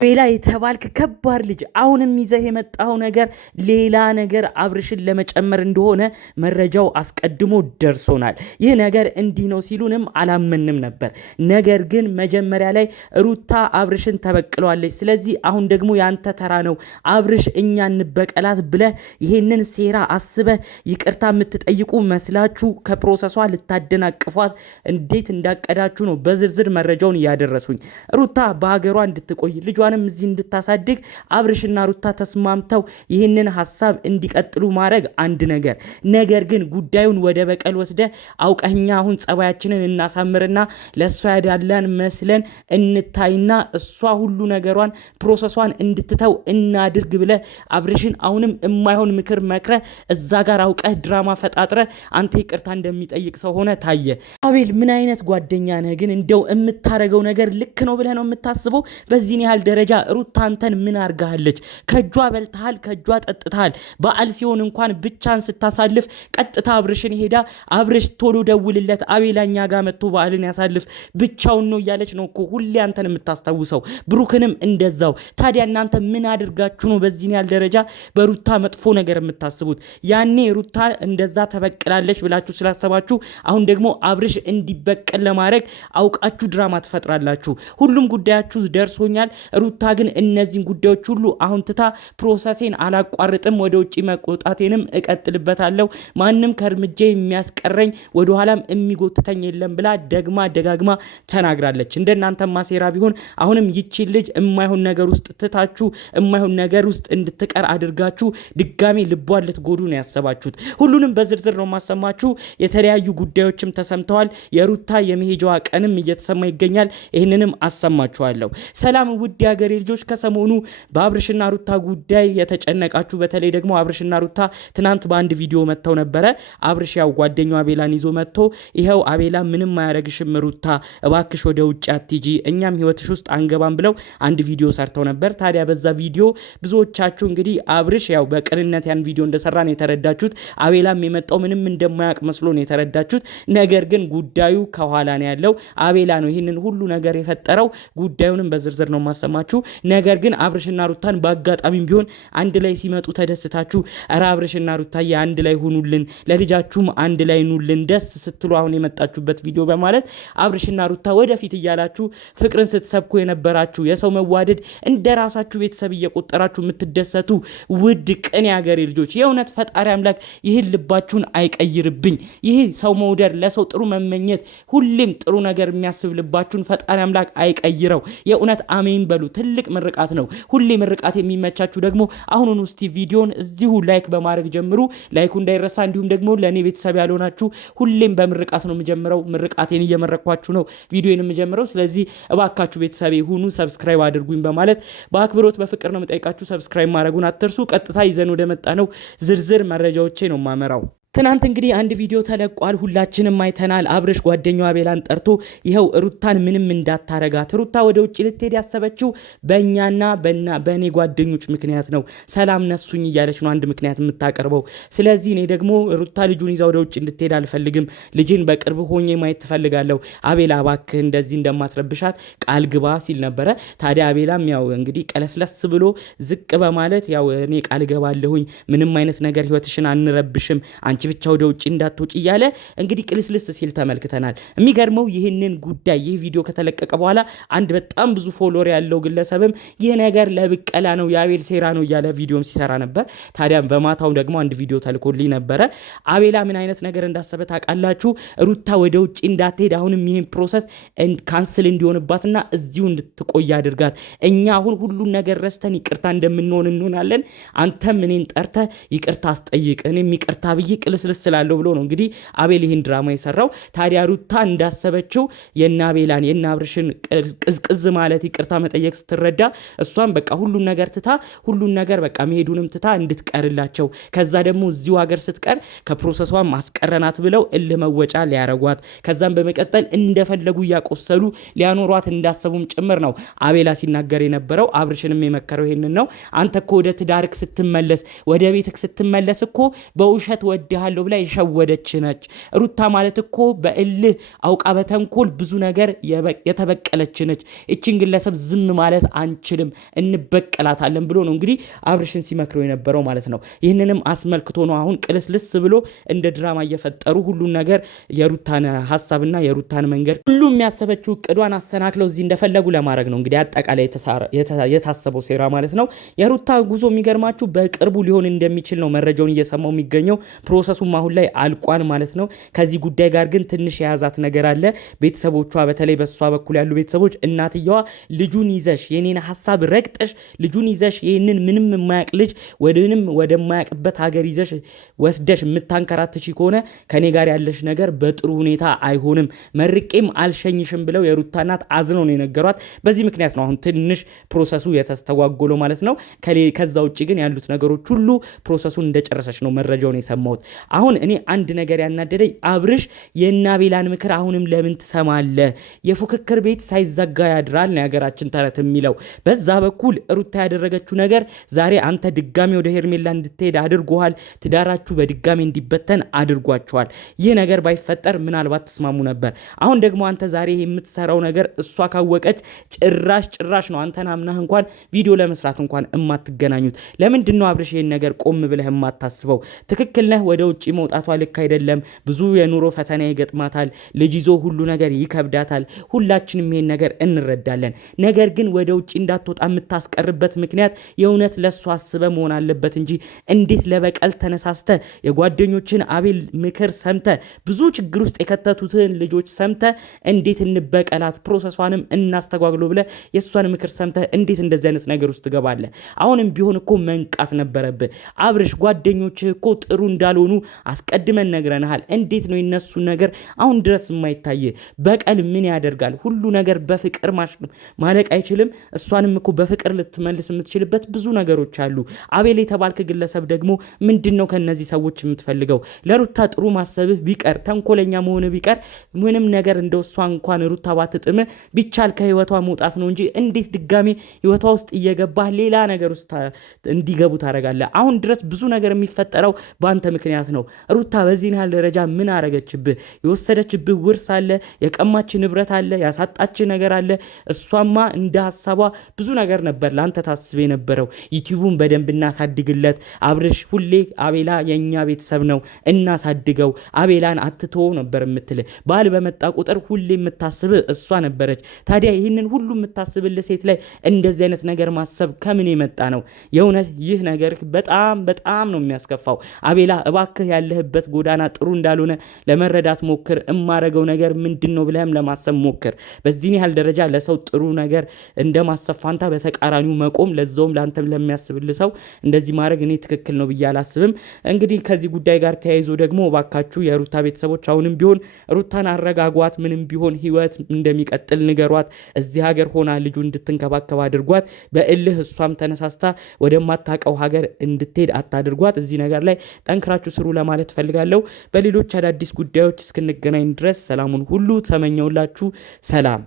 ቤላ የተባልክ ከባድ ልጅ አሁንም ይዘህ የመጣው ነገር ሌላ ነገር አብርሽን ለመጨመር እንደሆነ መረጃው አስቀድሞ ደርሶናል። ይህ ነገር እንዲህ ነው ሲሉንም አላመንም ነበር። ነገር ግን መጀመሪያ ላይ ሩታ አብርሽን ተበቅለዋለች። ስለዚህ አሁን ደግሞ ያንተ ተራ ነው አብርሽ እኛ እንበቀላት ብለህ ይሄንን ሴራ አስበህ ይቅርታ የምትጠይቁ መስላችሁ ከፕሮሰሷ ልታደናቅፏት እንዴት እንዳቀዳችሁ ነው በዝርዝር መረጃውን እያደረሱኝ። ሩታ በሀገሯ እንድትቆይ ልጇንም እዚህ እንድታሳድግ አብርሽና ሩታ ተስማምተው ይህንን ሐሳብ እንዲቀጥሉ ማድረግ አንድ ነገር ግን ጉዳዩን ወደ በቀል ወስደ አውቀኛ አሁን ጸባያችንን እናሳምርና ለሷ ያዳላን መስለን እንታይና እሷ ሁሉ ነገሯን ፕሮሰሷን እንድትተው እናድርግ ብለ አብርሽን አሁንም የማይሆን ምክር መክረ እዛ ጋር አውቀህ ድራማ ፈጣጥረ አንተ ይቅርታ እንደሚጠይቅ ሰው ሆነ ታየ። አቤል ምን አይነት ጓደኛ ነህ ግን? እንደው የምታረገው ነገር ልክ ነው ብለህ ነው የምታስበው? በዚህን ያህል ደረጃ ሩታ አንተን ምን አርጋለች? ከጇ በልተሃል፣ ከጇ ጠጥተሃል። በዓል ሲሆን እንኳን ብቻን ስታሳልፍ ቀጥታ አብርሽን ሄዳ አብርሽ ቶሎ ደውልለት አቤላኛ ጋር መጥቶ በዓልን ያሳልፍ ብቻውን ነው እያለች ነው እኮ ሁሌ አንተን የምታስታውሰው። ብሩክንም እንደዛው። ታዲያ እናንተ ምን አድርጋችሁ ነው በዚህን ያህል ደረጃ በሩታ መጥፎ ነገር የምታስቡት? ያኔ ሩታ እንደዛ ተበቅላለች ብላችሁ ስላሰባችሁ አሁን ደግሞ አብርሽ እንዲበቀል ለማድረግ አውቃችሁ ድራማ ትፈጥራላችሁ። ሁሉም ጉዳያችሁ ደርሶኛል። ሩታ ግን እነዚህን ጉዳዮች ሁሉ አሁን ትታ ፕሮሰሴን አላቋርጥም፣ ወደ ውጪ መቆጣቴንም እቀጥልበታለሁ፣ ማንም ከእርምጃ የሚያስቀረኝ ወደ ኋላም የሚጎትተኝ የለም ብላ ደጋግማ ተናግራለች። እንደናንተ ማሴራ ቢሆን አሁንም ይቺ ልጅ የማይሆን ነገር ውስጥ ትታችሁ የማይሆን ነገር ውስጥ እንድትቀር አድርጋችሁ ድጋሜ ልቧን ልትጎዱ ነው ያሰባችሁት። ሁሉንም በዝርዝር ነው ማሰማችሁ። የተለያዩ ጉዳዮችም ተሰምተዋል። የሩታ የመሄጃዋ ቀንም እየተሰማ ይገኛል። ይህንንም አሰማችኋለሁ። ሰላም ውድ የሀገሬ ልጆች፣ ከሰሞኑ በአብርሽና ሩታ ጉዳይ የተጨነቃችሁ በተለይ ደግሞ አብርሽና ሩታ ትናንት በአንድ ቪዲዮ መጥተው ነበረ። አብርሽ ያው ጓደኛው አቤላን ይዞ መጥቶ ይኸው አቤላ ምንም አያረግሽም ሩታ እባክሽ ወደ ውጭ አትጂ እኛም ህይወትሽ ውስጥ አንገባም ብለው አንድ ቪዲዮ ሰርተው ነበር። ታዲያ በዛ ቪዲዮ ብዙዎቻችሁ እንግዲህ አብርሽ ያው በቅንነት ያን ቪዲዮ እንደሰራ ነው የተረዳችሁት። አቤላም የመጣው ምንም እንደማያውቅ መስሎ ነው የተረዳችሁት። ነገር ግን ጉዳዩ ከኋላ ነው ያለው። አቤላ ነው ይህንን ሁሉ ነገር የፈጠረው። ጉዳዩንም በዝርዝር ነው ማሰማችሁ። ነገር ግን አብርሽና ሩታን በአጋጣሚም ቢሆን አንድ ላይ ሲመጡ ተደስታችሁ ኧረ አብርሽና ሩታዬ አንድ ላይ ሁኑልን፣ ለልጃችሁም አንድ ላይ ኑልን ደስ ስትሉ አሁን የመጣችሁበት ቪዲዮ በማለት አብርሽና ሩታ ወደፊት እያላችሁ ፍቅርን ስትሰብኩ የነበራችሁ የሰው መዋደድ እንደራሳችሁ ቤተሰብ እየቆጠራችሁ የምትደሰቱ ውድ ቅን ያገሬ ልጆች የእውነት ፈጣሪ አምላክ ይህን ልባችሁን አይቀይርብኝ። ይህ ሰው መውደድ፣ ለሰው ጥሩ መመኘት፣ ሁሌም ጥሩ ነገር የሚያስብ ልባችሁን ፈጣሪ አምላክ አይቀይረው። የእውነት አሜን በሉ። ትልቅ ምርቃት ነው። ሁሌ ምርቃት የሚመቻችሁ ደግሞ አሁኑን ውስጥ ቪዲዮን እዚሁ ላይክ በማድረግ ጀምሩ። ላይኩ እንዳይረሳ። እንዲሁም ደግሞ ለኔ ቤተሰብ ያልሆናችሁ ሁሌም በምርቃት ነው የምጀምረው። ምርቃቴን እየመረኳችሁ ነው ቪዲዮን የምጀምረው። ስለዚህ እባካችሁ ቤተሰቤ ሁኑ፣ ሰብስክራይብ አድርጉኝ በማለት በአክብሮት በፍቅር ነው የምጠይቃችሁ። ሰብስክራይብ ማድረጉን አትርሱ። ቀጥታ ይዘን ወደ መጣ ነው ዝርዝር መረጃዎቼ ነው ማመራው። ትናንት እንግዲህ አንድ ቪዲዮ ተለቋል። ሁላችንም አይተናል። አብርሽ ጓደኛው አቤላን ጠርቶ ይኸው ሩታን ምንም እንዳታረጋት፣ ሩታ ወደ ውጭ ልትሄድ ያሰበችው በእኛና በእኔ ጓደኞች ምክንያት ነው፣ ሰላም ነሱኝ እያለች ነው አንድ ምክንያት የምታቀርበው። ስለዚህ እኔ ደግሞ ሩታ ልጁን ይዛ ወደ ውጭ እንድትሄድ አልፈልግም፣ ልጅን በቅርብ ሆኜ ማየት ትፈልጋለሁ፣ አቤላ እባክህ እንደዚህ እንደማትረብሻት ቃል ግባ ሲል ነበረ። ታዲያ አቤላም ያው እንግዲህ ቀለስለስ ብሎ ዝቅ በማለት ያው እኔ ቃል ገባለሁኝ ምንም አይነት ነገር ህይወትሽን አንረብሽም፣ አንቺ ብቻ ወደ ውጭ እንዳትወጪ እያለ እንግዲህ ቅልስልስ ሲል ተመልክተናል። የሚገርመው ይህንን ጉዳይ ይህ ቪዲዮ ከተለቀቀ በኋላ አንድ በጣም ብዙ ፎሎወር ያለው ግለሰብም ይህ ነገር ለብቀላ ነው የአቤል ሴራ ነው እያለ ቪዲዮም ሲሰራ ነበር። ታዲያ በማታው ደግሞ አንድ ቪዲዮ ተልኮልኝ ነበረ። አቤላ ምን አይነት ነገር እንዳሰበ ታውቃላችሁ? ሩታ ወደ ውጭ እንዳትሄድ አሁንም ይህን ፕሮሰስ ካንስል እንዲሆንባትና እዚሁ እንድትቆይ አድርጋት፣ እኛ አሁን ሁሉን ነገር ረስተን ይቅርታ እንደምንሆን እንሆናለን፣ አንተም እኔን ጠርተህ ይቅርታ አስጠይቅ፣ እኔም ይቅርታ ብዬ ቅልስልስ ስላለው ብሎ ነው እንግዲህ አቤል ይህን ድራማ የሰራው። ታዲያ ሩታ እንዳሰበችው የናቤላን የናብርሽን ቅዝቅዝ ማለት ይቅርታ መጠየቅ ስትረዳ እሷን በቃ ሁሉን ነገር ትታ ሁሉን ነገር በቃ መሄዱንም ትታ እንድትቀርላቸው፣ ከዛ ደግሞ እዚሁ ሀገር ስትቀር ከፕሮሰሷ ማስቀረናት ብለው እልህ መወጫ ሊያረጓት፣ ከዛም በመቀጠል እንደፈለጉ እያቆሰሉ ሊያኖሯት እንዳሰቡም ጭምር ነው አቤላ ሲናገር የነበረው። አብርሽንም የመከረው ይሄንን ነው። አንተ እኮ ወደ ትዳርክ ስትመለስ ወደ ቤትክ ስትመለስ እኮ በውሸት ወደ ወድሃለሁ ብላ የሸወደች ነች። ሩታ ማለት እኮ በእልህ አውቃ በተንኮል ብዙ ነገር የተበቀለች ነች። እቺን ግለሰብ ዝም ማለት አንችልም፣ እንበቀላታለን ብሎ ነው እንግዲህ አብርሽን ሲመክረው የነበረው ማለት ነው። ይህንንም አስመልክቶ ነው አሁን ቅልስልስ ብሎ እንደ ድራማ እየፈጠሩ ሁሉን ነገር የሩታን ሀሳብና የሩታን መንገድ ሁሉም የሚያሰበችው እቅዷን አሰናክለው እዚህ እንደፈለጉ ለማድረግ ነው እንግዲህ አጠቃላይ የታሰበው ሴራ ማለት ነው። የሩታ ጉዞ የሚገርማችሁ በቅርቡ ሊሆን እንደሚችል ነው መረጃውን እየሰማው የሚገኘው። ፕሮሰሱም አሁን ላይ አልቋል ማለት ነው። ከዚህ ጉዳይ ጋር ግን ትንሽ የያዛት ነገር አለ። ቤተሰቦቿ በተለይ በሷ በኩል ያሉ ቤተሰቦች እናትየዋ ልጁን ይዘሽ የኔን ሀሳብ ረግጠሽ ልጁን ይዘሽ ይህንን ምንም የማያቅ ልጅ ወደማያቅበት ሀገር ይዘሽ ወስደሽ የምታንከራትሽ ከሆነ ከኔ ጋር ያለሽ ነገር በጥሩ ሁኔታ አይሆንም፣ መርቄም አልሸኝሽም ብለው የሩታ እናት አዝነው ነው የነገሯት። በዚህ ምክንያት ነው አሁን ትንሽ ፕሮሰሱ የተስተጓጎለው ማለት ነው። ከዛ ውጭ ግን ያሉት ነገሮች ሁሉ ፕሮሰሱን እንደጨረሰች ነው መረጃውን የሰማሁት። አሁን እኔ አንድ ነገር ያናደደኝ አብርሽ የናቤላን ምክር አሁንም ለምን ትሰማለህ? የፉክክር ቤት ሳይዘጋ ያድራል ነው የሀገራችን ተረት የሚለው። በዛ በኩል ሩታ ያደረገችው ነገር ዛሬ አንተ ድጋሚ ወደ ሄርሜላ እንድትሄድ አድርጎሃል። ትዳራችሁ በድጋሚ እንዲበተን አድርጓቸዋል። ይህ ነገር ባይፈጠር ምናልባት ተስማሙ ነበር። አሁን ደግሞ አንተ ዛሬ የምትሰራው ነገር እሷ ካወቀች ጭራሽ ነው አንተን አምናህ እንኳን ቪዲዮ ለመስራት እንኳን እማትገናኙት። ለምንድን ነው አብርሽ ይህን ነገር ቆም ብለህ የማታስበው? ትክክል ነህ፣ ወደ ውጭ መውጣቷ ልክ አይደለም። ብዙ የኑሮ ፈተና ይገጥማታል። ልጅ ይዞ ሁሉ ነገር ይከብዳታል። ሁላችንም ይሄን ነገር እንረዳለን። ነገር ግን ወደ ውጭ እንዳትወጣ የምታስቀርበት ምክንያት የእውነት ለሷ አስበ መሆን አለበት እንጂ እንዴት ለበቀል ተነሳስተ የጓደኞችን አቤል ምክር ሰምተ ብዙ ችግር ውስጥ የከተቱትን ልጆች ሰምተ እንዴት እንበቀላት ፕሮሰሷንም እናስተጓግሎ ብለ የሷን ምክር ሰምተ እንዴት እንደዚህ አይነት ነገር ውስጥ ትገባለህ? አሁንም ቢሆን እኮ መንቃት ነበረብህ አብርሽ። ጓደኞችህ እኮ ጥሩ እንዳልሆኑ አስቀድመን ነግረናል። እንዴት ነው የነሱ ነገር አሁን ድረስ የማይታይ? በቀል ምን ያደርጋል? ሁሉ ነገር በፍቅር ማለቅ አይችልም። እሷንም እኮ በፍቅር ልትመልስ የምትችልበት ብዙ ነገሮች አሉ። አቤል የተባልክ ግለሰብ ደግሞ ምንድነው ከነዚህ ሰዎች የምትፈልገው? ለሩታ ጥሩ ማሰብህ ቢቀር ተንኮለኛ መሆንህ ቢቀር ምንም ነገር እንደው እሷ እንኳን ሩታ ባትጥም ቢቻል ከህይወቷ መውጣት ነው እንጂ እንዴት ድጋሜ ህይወቷ ውስጥ እየገባህ ሌላ ነገር ውስጥ እንዲገቡ ታደርጋለህ? አሁን ድረስ ብዙ ነገር የሚፈጠረው በአንተ ምክንያት ነው። ሩታ በዚህ ያህል ደረጃ ምን አረገችብህ? የወሰደችብህ ውርስ አለ፣ የቀማች ንብረት አለ፣ ያሳጣች ነገር አለ። እሷማ እንደ ሀሳቧ ብዙ ነገር ነበር ለአንተ ታስብ የነበረው። ዩቲዩቡን በደንብ እናሳድግለት አብርሽ፣ ሁሌ አቤላ የኛ ቤተሰብ ነው እናሳድገው፣ አቤላን አትተው ነበር የምትል። ባል በመጣ ቁጥር ሁሌ የምታስብ እሷ ነበረች። ታዲያ ይህንን ሁሉ የምታስብልህ ሴት ላይ እንደዚህ አይነት ነገር ማሰብ ከምን የመጣ ነው? የእውነት ይህ ነገር በጣም ነው የሚያስከፋው። አቤላ እባክህ ያለህበት ጎዳና ጥሩ እንዳልሆነ ለመረዳት ሞክር። እማረገው ነገር ምንድን ነው ብለህም ለማሰብ ሞክር። በዚህን ያህል ደረጃ ለሰው ጥሩ ነገር እንደማሰብ ፋንታ በተቃራኒው መቆም፣ ለዛውም ለአንተም ለሚያስብል ሰው እንደዚህ ማድረግ እኔ ትክክል ነው ብዬ አላስብም። እንግዲህ ከዚህ ጉዳይ ጋር ተያይዞ ደግሞ እባካችሁ የሩታ ቤተሰቦች አሁንም ቢሆን ሩታን አረጋጓት። ምንም ቢሆን ህይወት እንደሚቀጥል ንገሯት። እዚህ ሀገር ሆና ልጁ እንድትንከባከብ አድርጓት። በእልህ እሷም ተነሳስታ ወደማታውቀው ሀገር እንድትሄድ አታድርጓት። እዚህ ነገር ላይ ጠንክራችሁ ስሩ ለማለት ፈልጋለሁ። በሌሎች አዳዲስ ጉዳዮች እስክንገናኝ ድረስ ሰላሙን ሁሉ ተመኘውላችሁ። ሰላም።